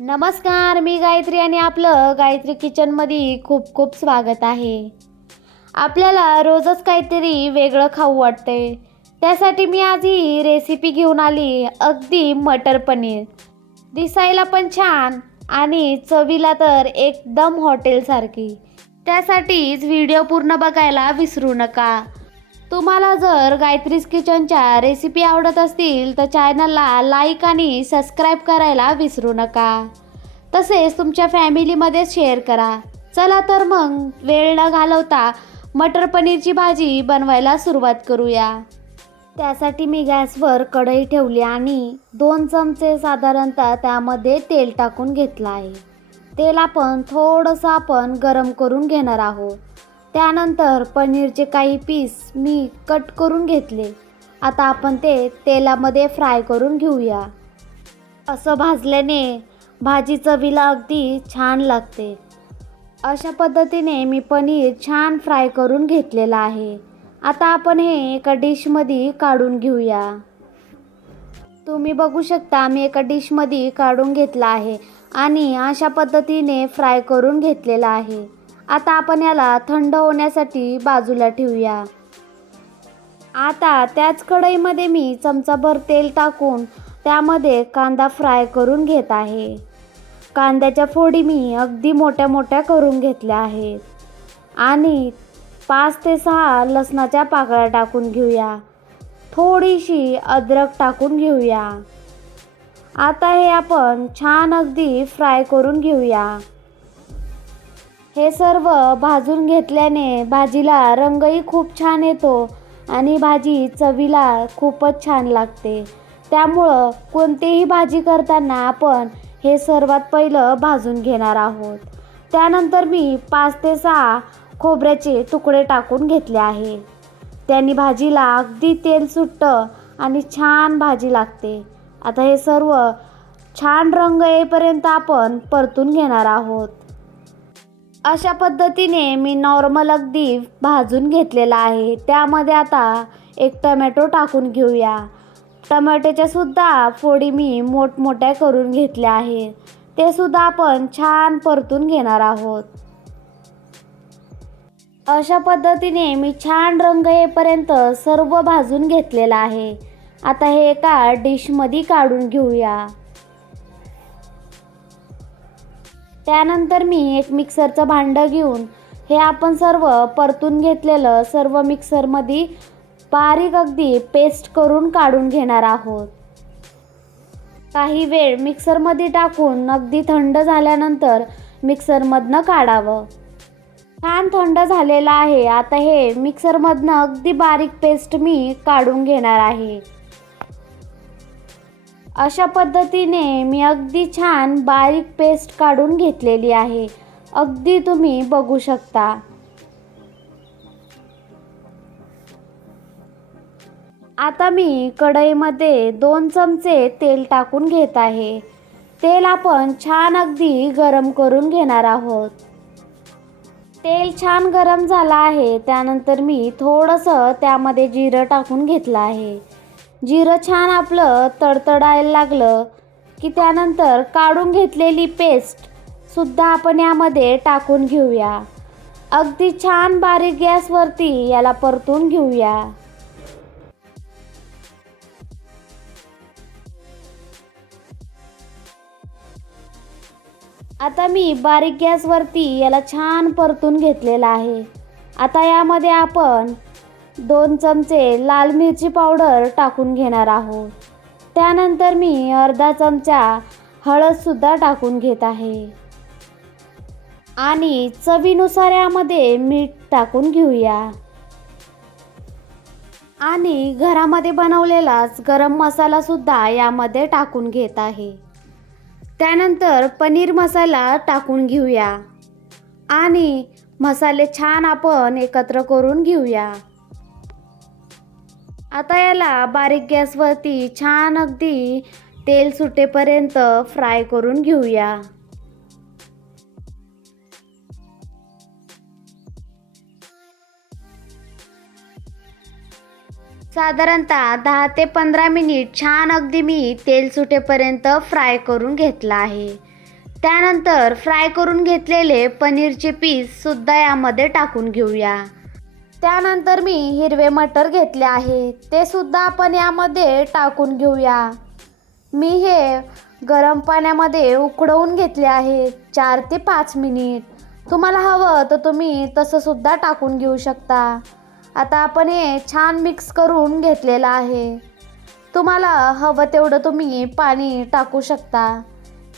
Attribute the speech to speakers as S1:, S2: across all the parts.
S1: नमस्कार मी गायत्री आणि आपलं गायत्री किचनमध्ये खूप खूप स्वागत आहे. आपल्याला रोजच काहीतरी वेगळं खाऊ वाटते त्यासाठी मी आज ही रेसिपी घेऊन आली अगदी मटर पनीर. दिसायला पण छान आणि चवीला तर एकदम हॉटेलसारखी त्यासाठीच व्हिडिओ पूर्ण बघायला विसरू नका. तुम्हाला जर गायत्रीज किचनच्या रेसिपी आवडत असतील तर चॅनलला लाईक आणि सबस्क्राईब करायला विसरू नका. तसेच तुमच्या फॅमिलीमध्ये शेअर करा. चला तर मग वेळ न घालवता मटर पनीरची भाजी बनवायला सुरुवात करूया. त्यासाठी मी गॅसवर कढई ठेवली आणि दोन चमचे साधारणतः त्यामध्ये तेल टाकून घेतलं आहे. तेल आपण थोडंसं आपण गरम करून घेणार आहोत. त्यानंतर पनीरचे काही पीस मी कट करून घेतले. आता आपण ते तेलामध्ये फ्राय करून घेऊया. असं भाजल्याने भाजी चवीला अगदी छान लागते. अशा पद्धतीने मी पनीर छान फ्राय करून घेतलेलं आहे. आता आपण हे एका डिशमध्ये काढून घेऊया. तुम्ही बघू शकता मी एका डिशमध्ये काढून घेतला आहे आणि अशा पद्धतीने फ्राय करून घेतलेला आहे. आता आपण याला थंड होण्यासाठी बाजूला ठेवूया. आता त्याच कढईमध्ये मी चमचाभर तेल टाकून त्यामध्ये कांदा फ्राय करून घेत आहे. कांद्याच्या फोडी मी अगदी मोठ्या मोठ्या करून घेतल्या आहेत. आणि पाच ते सहा लसणाच्या पाकळ्या टाकून घेऊया. थोडीशी अद्रक टाकून घेऊया. आता हे आपण छान अगदी फ्राय करून घेऊया. हे सर्व भाजून घेतल्याने भाजीला रंगही खूप छान येतो आणि भाजी चवीला खूपच छान लागते. त्यामुळं कोणतीही भाजी करताना आपण हे सर्वात पहिलं भाजून घेणार आहोत. त्यानंतर मी पाच ते सहा खोबऱ्याचे तुकडे टाकून घेतले आहे. त्यांनी भाजीला अगदी तेल सुटतं आणि छान भाजी लागते. आता हे सर्व छान रंग येईपर्यंत आपण परतून घेणार आहोत. अशा पद्धतीने मी नॉर्मल अगदी भाजून घेतलेला आहे. त्यामध्ये आता एक टमॅटो टाकून घेऊया. टमॅटोच्या सुद्धा फोडी मी मोठमोठ्या करून घेतल्या आहेत ते सुद्धा आपण छान परतून घेणार आहोत. अशा पद्धतीने मी छान रंग येईपर्यंत सर्व भाजून घेतलेलं आहे. आता हे एका डिशमध्ये काढून घेऊया. त्यानंतर मी एक मिक्सरचं भांडं घेऊन हे आपण सर्व परतून घेतलेलं सर्व मिक्सरमध्ये बारीक अगदी पेस्ट करून काढून घेणार आहोत. काही वेळ मिक्सरमध्ये टाकून अगदी थंड झाल्यानंतर मिक्सरमधनं काढावं. छान थंड झालेलं आहे. आता हे मिक्सरमधनं अगदी बारीक पेस्ट मी काढून घेणार आहे. अशा पद्धतीने मी अगदी छान बारीक पेस्ट काढून घेतलेली आहे. अगदी तुम्ही बघू शकता. आता मी कढईमध्ये दोन चमचे तेल टाकून घेत आहे. तेल आपण छान अगदी गरम करून घेणार आहोत. तेल छान गरम झालं आहे त्यानंतर मी थोडंसं त्यामध्ये जिरं टाकून घेतलं आहे. जिरं छान आपलं तडतडायला लागलं की त्यानंतर काढून घेतलेली पेस्ट सुद्धा आपण यामध्ये टाकून घेऊया. अगदी छान बारीक गॅसवरती याला परतून घेऊया. आता मी बारीक गॅसवरती याला छान परतून घेतलेला आहे. आता यामध्ये आपण दोन चमचे लाल मिरची पावडर टाकून घेणार आहोत. त्यानंतर मी अर्धा चमचा हळदसुद्धा टाकून घेत आहे. आणि चवीनुसार यामध्ये मीठ टाकून घेऊया. आणि घरामध्ये बनवलेलाच गरम मसालासुद्धा यामध्ये टाकून घेत आहे. त्यानंतर पनीर मसाला टाकून घेऊया. आणि मसाले छान आपण एकत्र करून घेऊया. आता याला बारीक गॅसवरती छान अगदी तेल सुटेपर्यंत फ्राय करून घेऊया. साधारणतः दहा ते पंधरा मिनिट छान अगदी मी तेल सुटेपर्यंत फ्राय करून घेतला आहे. त्यानंतर फ्राय करून घेतलेले पनीरचे पीससुद्धा यामध्ये टाकून घेऊया. त्यानंतर मी हिरवे मटर घेतले आहे ते सुद्धा आपण यामध्ये टाकून घेऊया. मी हे गरम पाण्यामध्ये उकडवून घेतले आहे चार ते पाच मिनिट. तुम्हाला हवं तर तुम्ही तसंसुद्धा टाकून घेऊ शकता. आता आपण हे छान मिक्स करून घेतलेलं आहे. तुम्हाला हवं तेवढं तुम्ही पाणी टाकू शकता.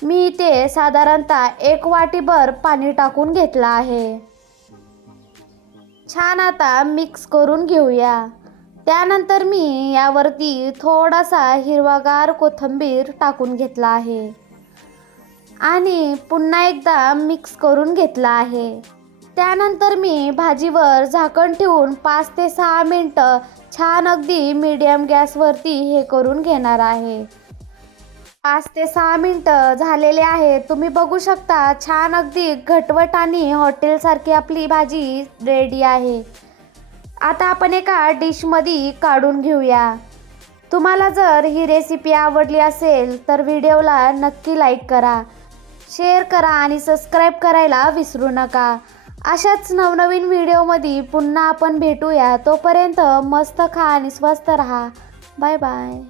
S1: मी ते साधारणतः एक वाटीभर पाणी टाकून घेतलं आहे. छान आता मिक्स करून घेऊया. त्यानंतर मी यावरती थोडासा हिरवागार कोथिंबीर टाकून घेतला आहे. आणि पुन्हा एकदा मिक्स करून घेतला आहे. त्यानंतर मी भाजीवर झाकण ठेवून पाच ते सहा मिनटं छान अगदी मीडियम गॅसवरती हे करून घेणार आहे. पाच ते सहा मिनटं झालेले आहे तुम्ही बघू शकता छान अगदी घटवट आणि हॉटेलसारखी आपली भाजी रेडी आहे. आता आपण एका डिशमध्ये काढून घेऊया. तुम्हाला जर ही रेसिपी आवडली असेल तर व्हिडिओला नक्की लाईक करा. शेअर करा आणि सबस्क्राईब करायला विसरू नका. अशाच नवनवीन व्हिडिओमध्ये पुन्हा आपण भेटूया. तोपर्यंत मस्त खा आणि स्वस्त राहा. Bye bye